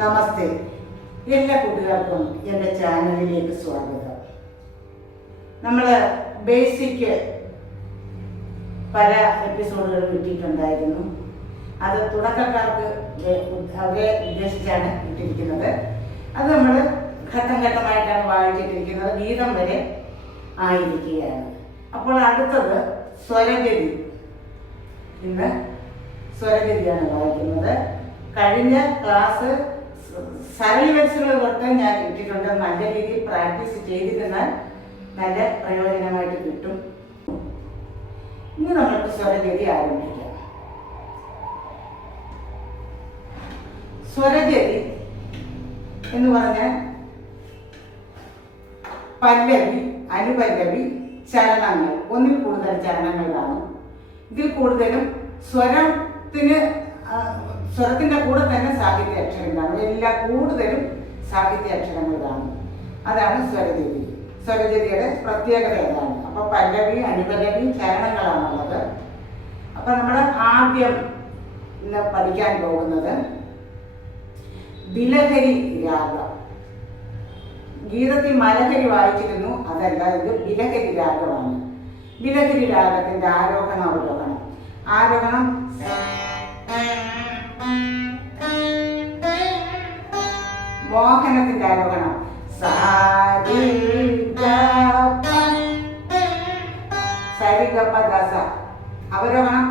നമസ്തേ. എല്ലാ കൂട്ടുകാർക്കും എന്റെ ചാനലിലേക്ക് സ്വാഗതം. നമ്മൾ ബേസിക് പല എപ്പിസോഡുകൾ കിട്ടിയിട്ടുണ്ടായിരുന്നു. അത് തുടക്കക്കാർക്ക് അവരെ ഉദ്ദേശിച്ചാണ് ഇട്ടിരിക്കുന്നത്. അത് നമ്മൾ ഘട്ടം ഘട്ടമായിട്ടാണ് വായിച്ചിട്ടിരിക്കുന്നത്. ഗീതം വരെ ആയിരിക്കുകയാണ്. അപ്പോൾ അടുത്തത് സ്വരഗതി. ഇന്ന് സ്വരഗതിയാണ് വായിക്കുന്നത്. കഴിഞ്ഞ ക്ലാസ് സരളി വെച്ചുകൾ തൊട്ട് ഞാൻ ഇട്ടിട്ടുണ്ട് നല്ല രീതിയിൽ പ്രാക്ടീസ് ചെയ്തിരുന്നാൽ നല്ല പ്രയോജനമായിട്ട് കിട്ടും. ഇന്ന് നമ്മൾക്ക് സ്വരഗതി ആരംഭിക്കാം. സ്വരഗതി എന്ന് പറഞ്ഞാൽ പല്ലവി അനുപല്ലവി ചലനങ്ങൾ. ഒന്നിൽ കൂടുതൽ ചലനങ്ങൾ കാണും. ഇതിൽ കൂടുതലും സ്വരത്തിന് സ്വരത്തിന്റെ കൂടെ തന്നെ സാഹിത്യ അക്ഷരങ്ങളാണ്. എല്ലാ കൂടുതലും സാഹിത്യ അക്ഷരങ്ങളാണ് അതാണ് സ്വരജതി സ്വരജതിയുടെ പ്രത്യേകത എന്താണ്? അപ്പൊ പല്ലവി അനുപല്ലവി ചരണങ്ങളാണുള്ളത്. അപ്പൊ നമ്മൾ ആദ്യം ഇന്ന് പഠിക്കാൻ പോകുന്നത് ബിലഹരി രാഗം. ഗീതത്തിൽ മലഹരി വായിച്ചിരുന്നു. അതല്ല ഇത് ബിലഹരി രാഗമാണ്. ബിലഹരി രാഗത്തിന്റെ ആരോഹണ അവരോഹണം ആരോഹണം മോഹനത്തിന്റെ ആരോഹണം സാരി സരിഗപ്പ ദസ അവരോഹണം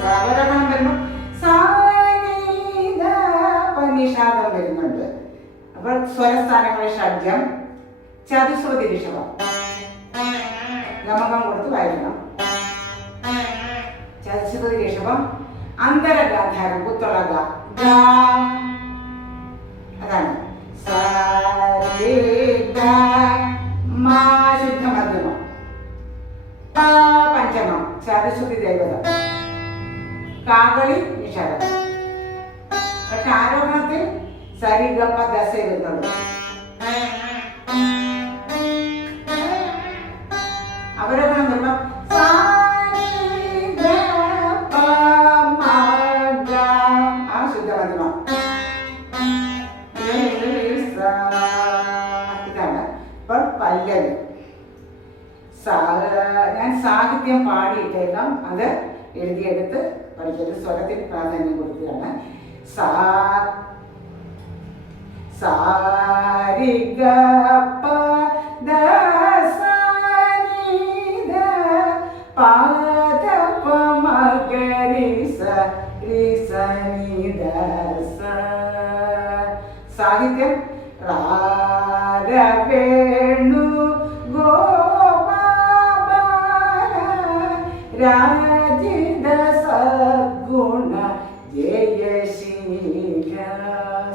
സവരണം വരുമ്പോൾ നിഷാദം വരുന്നുണ്ട്. അപ്പോൾ സ്വരസ്ഥാനങ്ങളിൽ ഷഡ്ജം ചതുശ്രുതി ഋഷഭം. ഗമകം കൊടുത്ത് വായിക്കണം. ചതുശ്രുതി ഋഷഭം അന്തരഗാധാരം കുത്തുളക അതാണ്. ദൈവതം കാകളി നിഷാദം പക്ഷെ ആരോഹണത്തിൽ സരിഗപ്പ ദശ വരുന്നുള്ളൂ സാഹിത്യം പാടിയിട്ടേക്കാം അത് എഴുതിയെടുത്ത് പഠിക്കരുത് സ്വരത്തിൽ പ്രാധാന്യം കൊടുക്കുകയാണ്. സാ സാരി രാജിത സദ്ഗുണ ജയ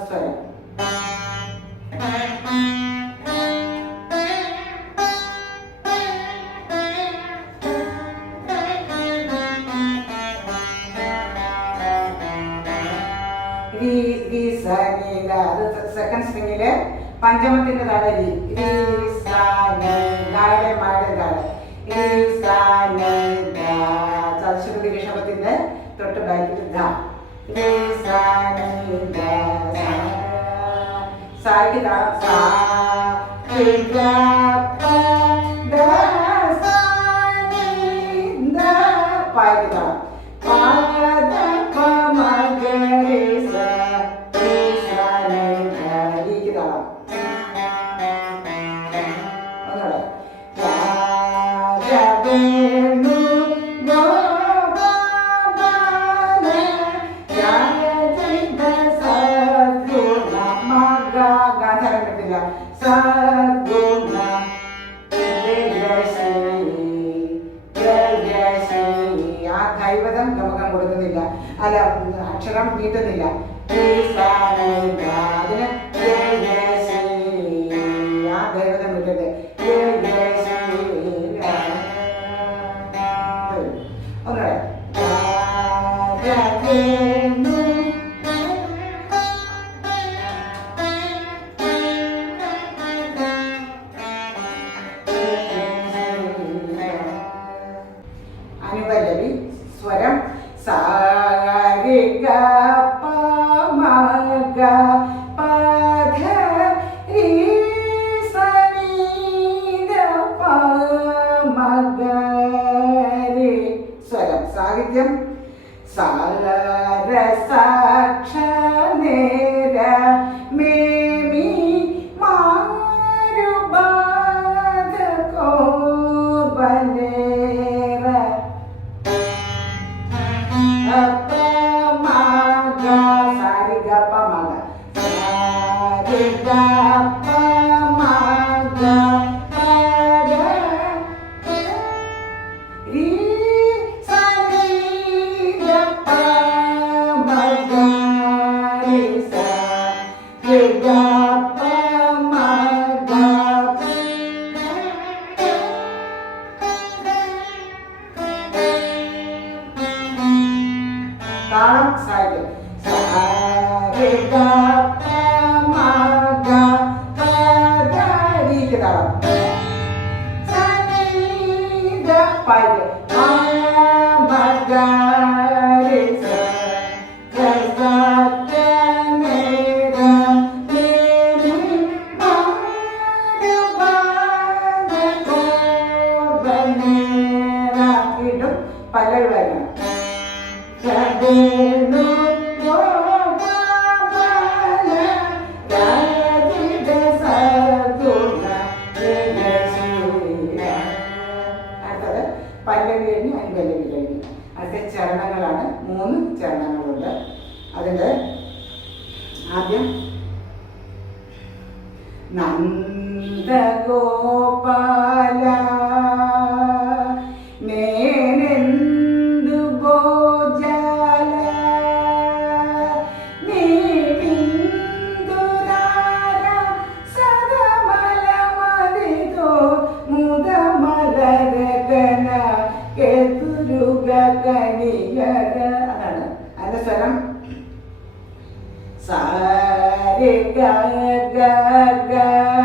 സ്വരം സെക്കൻഡ് സ്ട്രിങ്ങിലെ പഞ്ചമത്തിന്റെ താഴെ Sai que dá, sai que dá. കൊണ്ടതില്ല അല്ല അക്ഷരം കിട്ടുന്നില്ല അതിന് West Side. ആദ്യം? നന്ദഗോപാ ga ga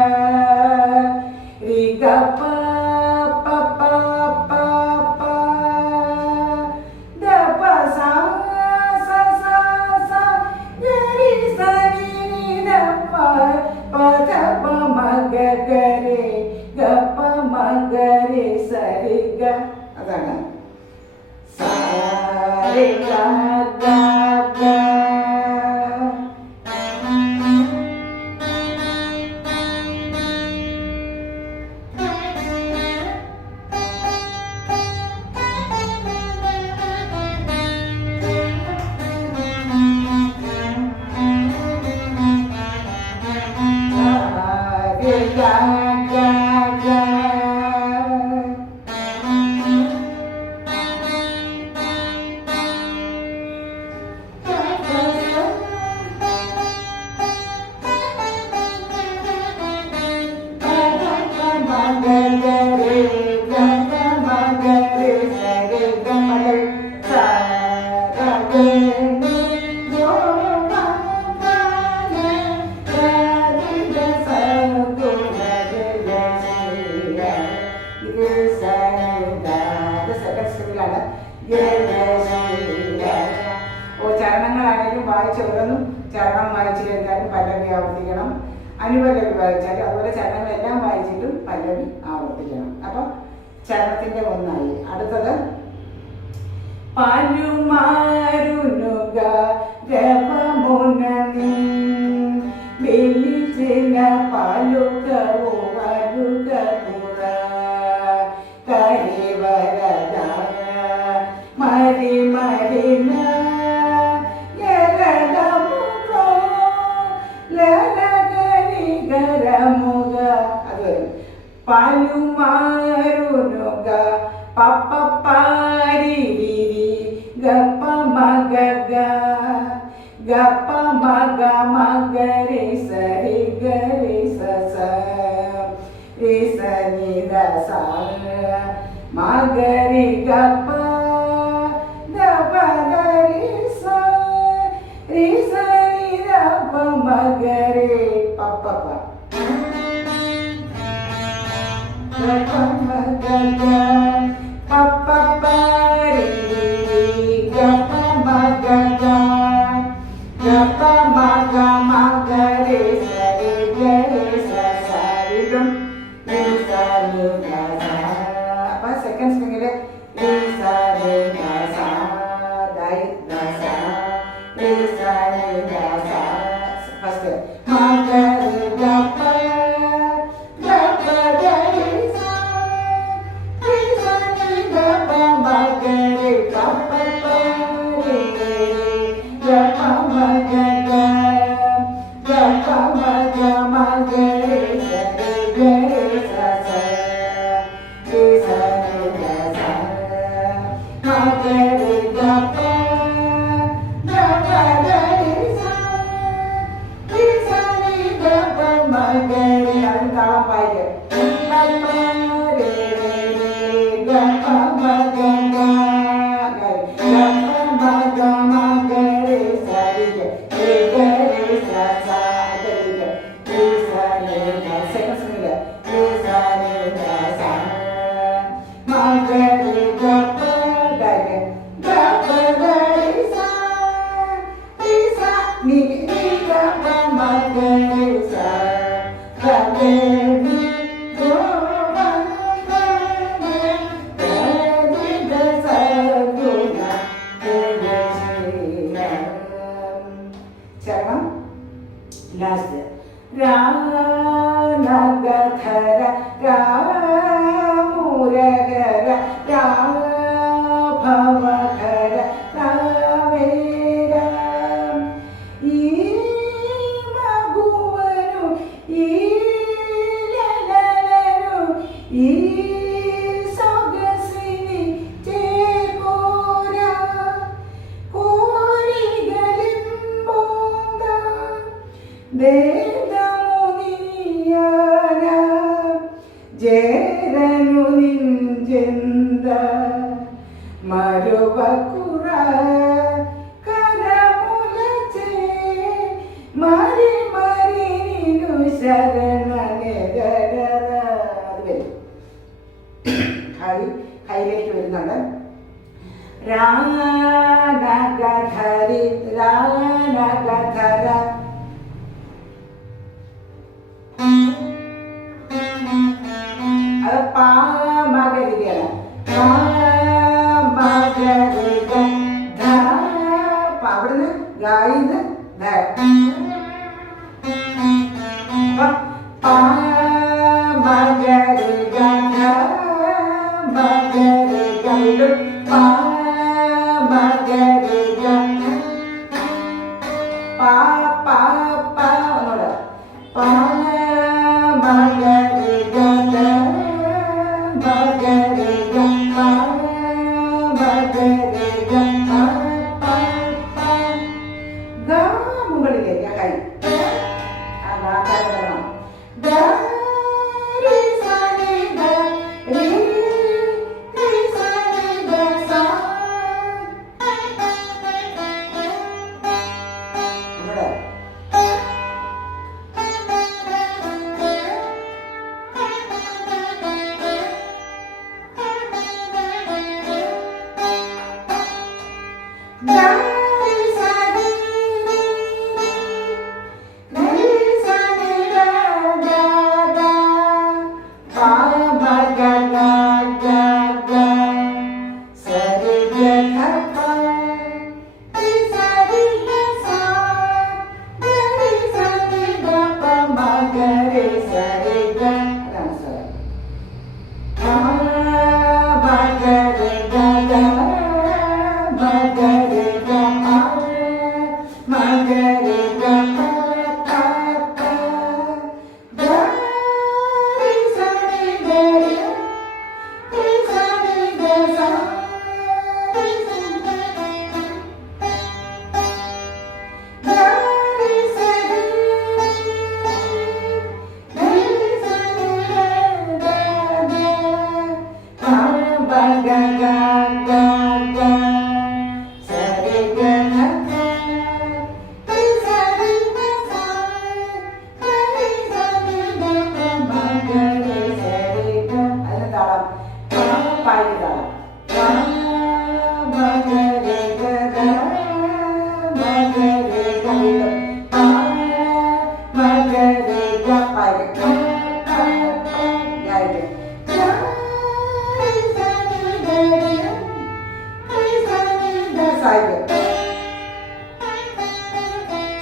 పలుమారునుగా గవ ಸಾರ ಮಾಗರಿ ಗಪ್ಪ ದಪ ಗರಿ ಸರಿ ಸರಿ ದಪ ಮಗರಿ ಪಪ್ಪ ಪಪ್ಪ Yeah. E കൈയേറ്റ് വരുന്നുണ്ട്. രാഗധരി രാഗധര. അത് പാമകരിക അവിടുന്ന് ഗായിന്ന്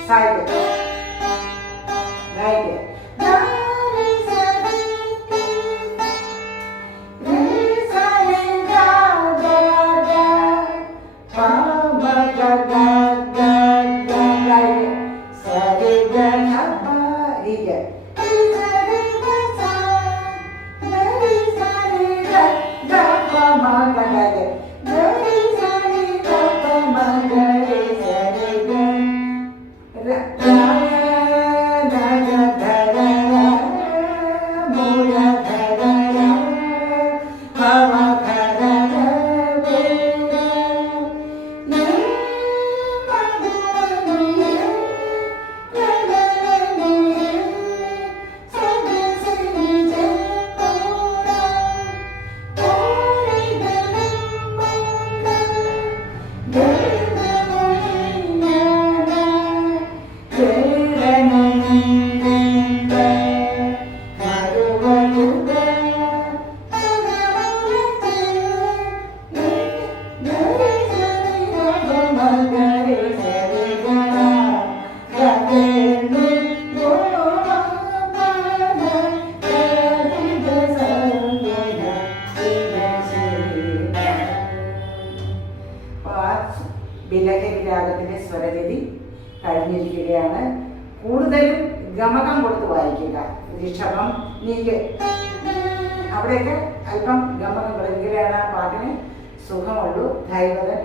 side step, right there.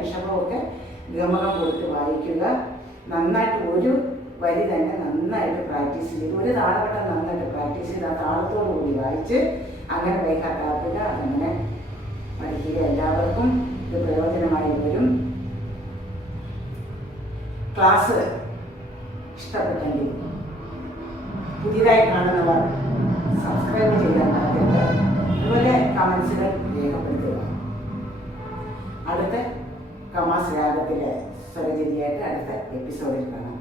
ധൈവത ഋഷഭമൊക്കെ ഗമകം കൊടുത്ത് വായിക്കുക. നന്നായിട്ട് ഒരു വരി തന്നെ നന്നായിട്ട് പ്രാക്ടീസ് ചെയ്ത് ഒരു താളവട്ടം നന്നായിട്ട് പ്രാക്ടീസ് ചെയ്ത് ആ താളത്തോടു കൂടി വായിച്ച് അങ്ങനെ വൈകാട്ടാക്കുക അതങ്ങനെ പഠിക്കുക. എല്ലാവർക്കും ഇത് പ്രയോജനമായി വരും. ക്ലാസ് ഇഷ്ടപ്പെട്ടെങ്കിൽ പുതിയതായി കാണുന്നവർ സബ്സ്ക്രൈബ് ചെയ്യാൻ മറക്കരുത്. അതുപോലെ കമൻസുകൾ രേഖപ്പെടുത്തുക. അടുത്ത കമാസ് രാഗത്തിലെ സ്വരചര്യയായിട്ട് അടുത്ത എപ്പിസോഡിൽ കാണാം